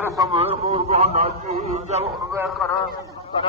پھر سمر مور جب میں کر پر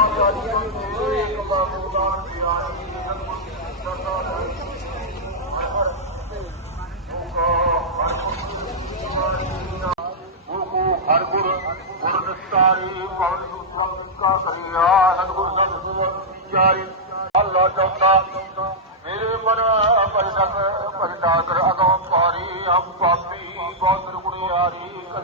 اللہ چوتا میرے بنا پنڈاگر اگم پاری ہم پاپی بہت گڑیاری کر